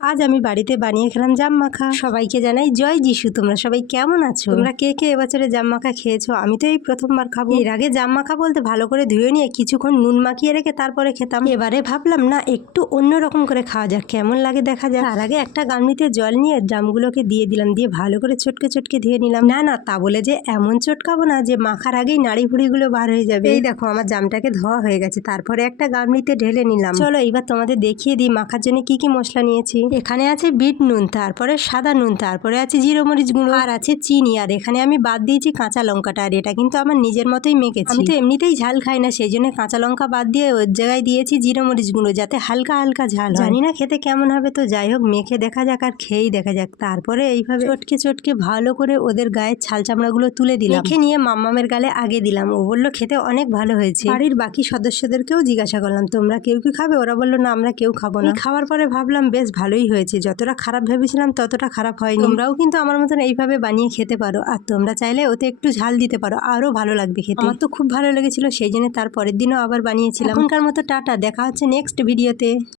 আজ আমি বাড়িতে বানিয়ে খেলাম জাম মাখা। সবাইকে জানাই জয় যিশু। তোমরা সবাই কেমন আছো? তোমরা কে কে এবছরে জাম মাখা খেয়েছো? আমি তো এই প্রথমবার খাবো। এর আগে জাম মাখা বলতে ভালো করে ধুয়ে নিয়ে কিছুক্ষণ নুন মাখিয়ে রেখে তারপরে খেতাম। এবারে ভাবলাম না একটু অন্যরকম করে খাওয়া যাক, কেমন লাগে দেখা যাক। তার আগে একটা গামলিতে জল নিয়ে জামগুলোকে দিয়ে দিলাম, দিয়ে ভালো করে চটকে চটকে ধুয়ে নিলাম। না তা বলে যে এমন চটকাবো না যে মাখার আগেই নাড়ি ভুড়িগুলো বার হয়ে যাবে। এই দেখো আমার জামটাকে ধোয়া হয়ে গেছে, তারপরে একটা গামলিতে ঢেলে নিলাম। চলো এবার তোমাদের দেখিয়ে দিই মাখার জন্য কি কি মশলা নিয়েছি। এখানে আছে বিট নুন, তারপরে সাদা নুন, তারপরে আছে জিরে মরিচ গুঁড়ো, আর আছে চিনি, আর এখানে আমি বাদ দিয়েছি কাঁচা লঙ্কাটা। আর এটা কিন্তু আমার নিজের মতোই মেখেছি। আমি তো এমনিতেই ঝাল খাই না, সেই জন্য কাঁচা লঙ্কা বাদ দিয়ে ওর জায়গায় দিয়েছি জিরে মরিচ গুঁড়ো, যাতে হালকা হালকা ঝাল হয়। জানি না খেতে কেমন হবে, তো যাই হোক মেখে দেখা যাক আর খেয়েই দেখা যাক। তারপরে এইভাবে চটকে চটকে ভালো করে ওদের গায়ের ছাল চামড়াগুলো তুলে দিলাম। মেখে নিয়ে মাম্মামের গালে আগে দিলাম। ও বললো খেতে অনেক ভালো হয়েছে। বাড়ির বাকি সদস্যদেরকেও জিজ্ঞাসা করলাম তোমরা কেউ কি খাবে? ওরা বললো না আমরা কেউ খাবো না। খাওয়ার পরে ভাবলাম বেশ ভালোই হয়েছে, যতটা খারাপ ভেবেছিলাম ততটা খারাপ হয়নি। তোমরাও কিন্তু আমার মতন এইভাবে বানিয়ে খেতে পারো, আর তোমরা চাইলে ওতে একটু ঝাল দিতে পারো, আরো ভালো লাগবে খেতে। আমার তো খুব ভালো লেগেছিল, সেই জন্য তার পরের দিনও আবার বানিয়েছিলাম। এখনকার মতো টাটা, দেখা হচ্ছে নেক্সট ভিডিওতে।